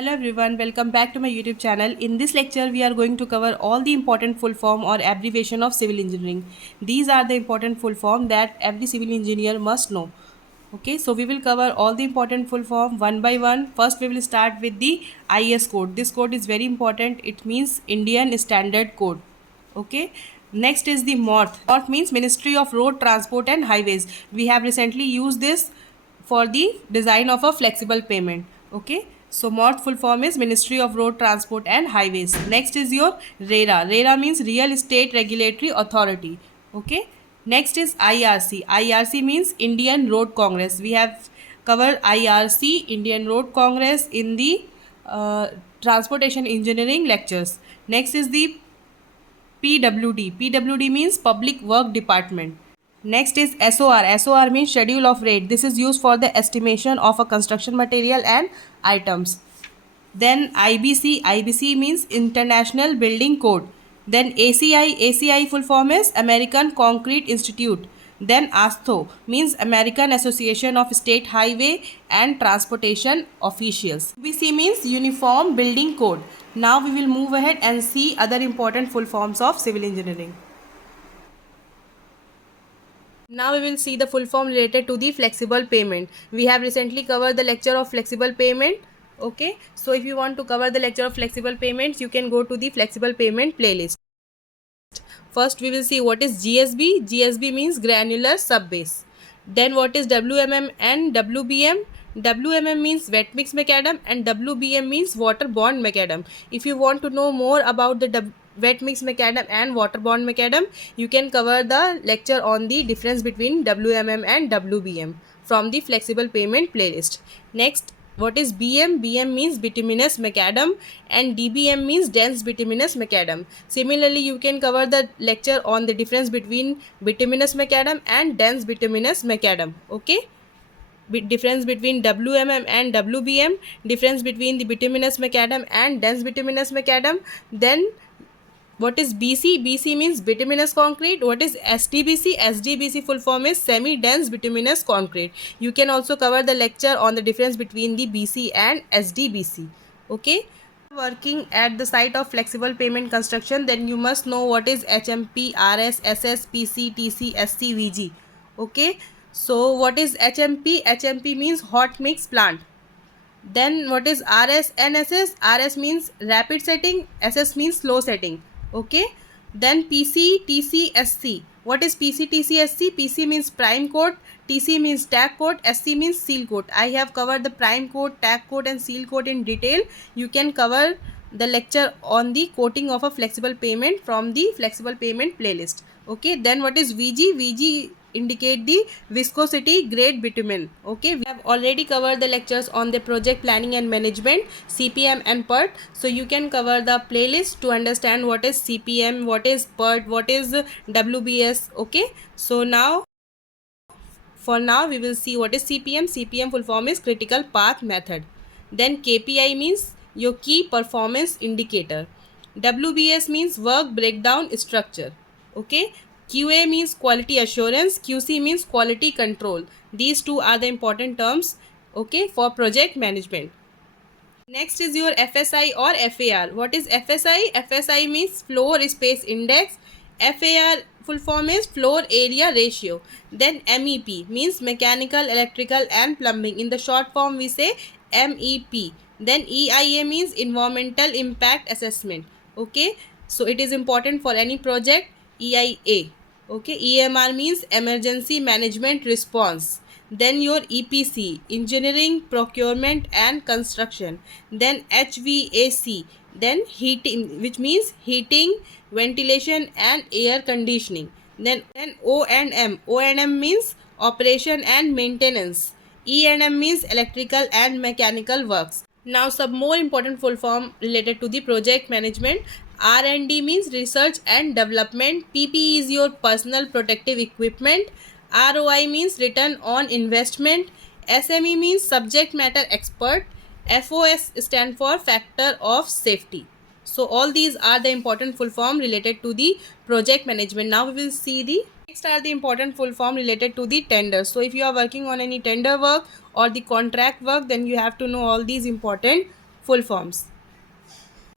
Hello everyone, welcome back to my YouTube channel. In this lecture, we are going to cover all the important full form or abbreviation of civil engineering. These are the important full form that every civil engineer must know. Okay, so we will cover all the important full form one by one. First, we will start with the IS code. This code is very important. It means Indian Standard Code. Okay. Next is the MORTH. MORTH means Ministry of Road Transport and Highways. We have recently used this for the design of a flexible payment. Okay, so MORTH full form is Ministry of Road Transport and Highways. Next is your RERA. RERA means Real Estate Regulatory Authority. Okay, next is IRC. IRC means Indian Road Congress. We have covered IRC, Indian Road Congress, in the transportation engineering lectures. Next is the PWD. PWD means Public Work Department. Next is SOR. SOR means Schedule of Rate. This is used for the estimation of a construction material and items. Then IBC. IBC means International Building Code. Then ACI. ACI full form is American Concrete Institute. Then ASTHO means American Association of State Highway and Transportation Officials. UBC means Uniform Building Code. Now we will move ahead and see other important full forms of civil engineering. Now we will see the full form related to the flexible payment. We have recently covered the lecture of flexible payment. Okay, so if you want to cover the lecture of flexible payments, you can go to the flexible payment playlist. First we will see what is GSB. GSB means granular subbase. Then what is WMM and WBM. WMM means wet mix macadam and WBM means waterborne macadam. If you want to know more about the wet mix macadam and waterborne macadam, you can cover the lecture on the difference between WMM and WBM from the flexible payment playlist. Next, what is BM? BM means bituminous macadam and DBM means dense bituminous macadam. Similarly, you can cover the lecture on the difference between bituminous macadam and dense bituminous macadam. Okay, difference between WMM and WBM, difference between the bituminous macadam and dense bituminous macadam. Then what is BC? BC means bituminous concrete. What is SDBC? SDBC full form is semi-dense bituminous concrete. You can also cover the lecture on the difference between the BC and SDBC. Okay. Working at the site of flexible payment construction, then you must know what is HMP, RS, SS, PC, TC, SC, VG. Okay. So what is HMP? HMP means hot mix plant. Then what is RS and SS? RS means rapid setting, SS means slow setting. Okay. Then PC, TC, SC. What is PC, TC, SC? PC means prime coat, TC means tack coat, SC means seal coat. I have covered the prime coat, tack coat and seal coat in detail. You can cover the lecture on the coating of a flexible payment from the flexible payment playlist. Okay. Then what is VG? VG indicate the viscosity grade bitumen. Okay, we have already covered the lectures on the project planning and management, CPM and PERT. So you can cover the playlist to understand what is CPM, what is PERT, what is WBS. Okay, so now for now we will see what is CPM. CPM full form is critical path method. Then KPI means your key performance indicator. WBS means work breakdown structure. Okay, QA means quality assurance, QC means quality control. These two are the important terms, okay, for project management. Next is your FSI or FAR. What is FSI? FSI means floor space index. FAR full form is floor area ratio. Then MEP means mechanical, electrical and plumbing. In the short form we say MEP. Then EIA means environmental impact assessment. Okay, so it is important for any project. EIA. Okay, EMR means emergency management response. Then your EPC, engineering, procurement and construction. Then HVAC, then heating, which means heating, ventilation and air conditioning. Then O&M. O&M means operation and maintenance. E&M means electrical and mechanical works. Now some more important full form related to the project management. R&D means research and development. PPE is your personal protective equipment. ROI means return on investment. SME means subject matter expert. FOS stand for factor of safety. So all these are the important full form related to the project management. Now we will see the next are the important full form related to the tender. So if you are working on any tender work or the contract work, then you have to know all these important full forms.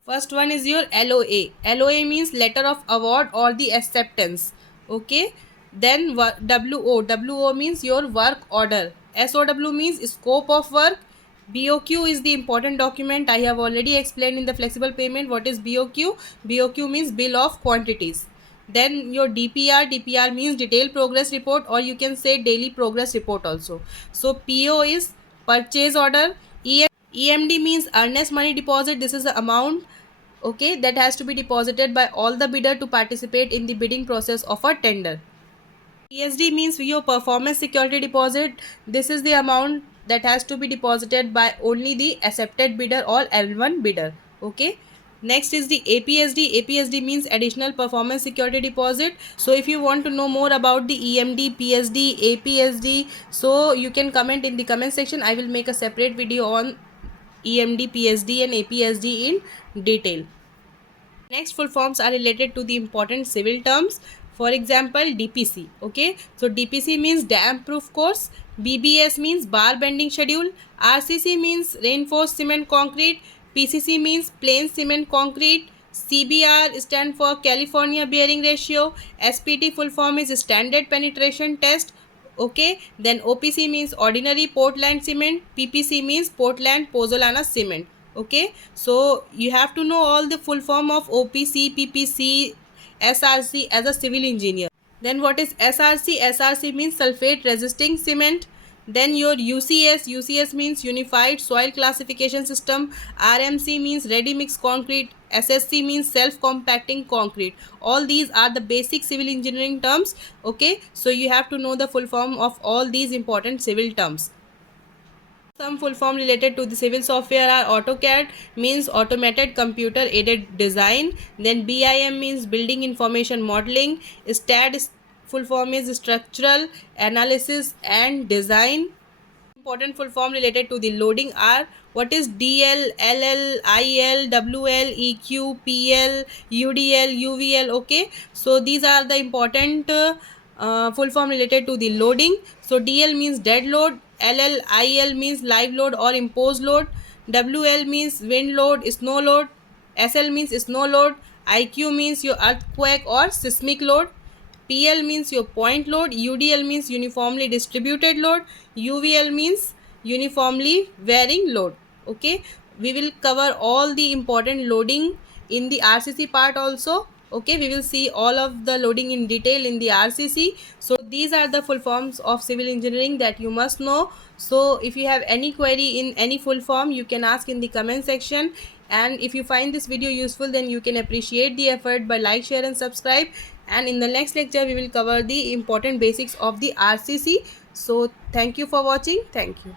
First one is your LOA. LOA means letter of award or the acceptance. Okay. Then WO. WO means your work order. SOW means scope of work. BOQ is the important document. I have already explained in the flexible payment what is BOQ. BOQ means bill of quantities. Then your DPR. DPR means detailed progress report, or you can say daily progress report also. So PO is purchase order. EMD means earnest money deposit. This is the amount, okay, that has to be deposited by all the bidder to participate in the bidding process of a tender. PSD means your performance security deposit. This is the amount that has to be deposited by only the accepted bidder or L1 bidder. Okay. Next is the APSD. APSD means additional performance security deposit. So if you want to know more about the EMD, PSD, APSD, so you can comment in the comment section. I will make a separate video on EMD, PSD and APSD in detail. Next full forms are related to the important civil terms. For example, DPC. Okay, so DPC means dam proof course. BBS means bar bending schedule. RCC means reinforced cement concrete. PCC means plain cement concrete. CBR stand for California bearing ratio. SPT full form is standard penetration test. Okay, then OPC means ordinary Portland cement. PPC means Portland pozzolana cement. Okay, so you have to know all the full form of OPC, PPC, SRC as a civil engineer. Then what is SRC? SRC means sulfate resisting cement. Then your UCS. UCS means unified soil classification system. RMC means ready mix concrete. SSC means self compacting concrete. All these are the basic civil engineering terms. Okay, so you have to know the full form of all these important civil terms. Some full form related to the civil software are AutoCAD means automated computer aided design. Then BIM means building information modeling. STAD full form is structural analysis and design. Important full form related to the loading are what is DL, LL, IL, WL, EQ, PL, UDL, UVL. Okay, so these are the important full form related to the loading. So DL means dead load, LL, IL means live load or imposed load, WL means wind load, snow load, SL means snow load, IQ means your earthquake or seismic load, PL means your point load, UDL means uniformly distributed load, UVL means uniformly varying load. Okay, we will cover all the important loading in the RCC part also. Okay, we will see all of the loading in detail in the RCC. So these are the full forms of civil engineering that you must know. So if you have any query in any full form, you can ask in the comment section. And if you find this video useful, then you can appreciate the effort by like, share and subscribe. And in the next lecture we will cover the important basics of the RCC. So thank you for watching. Thank you.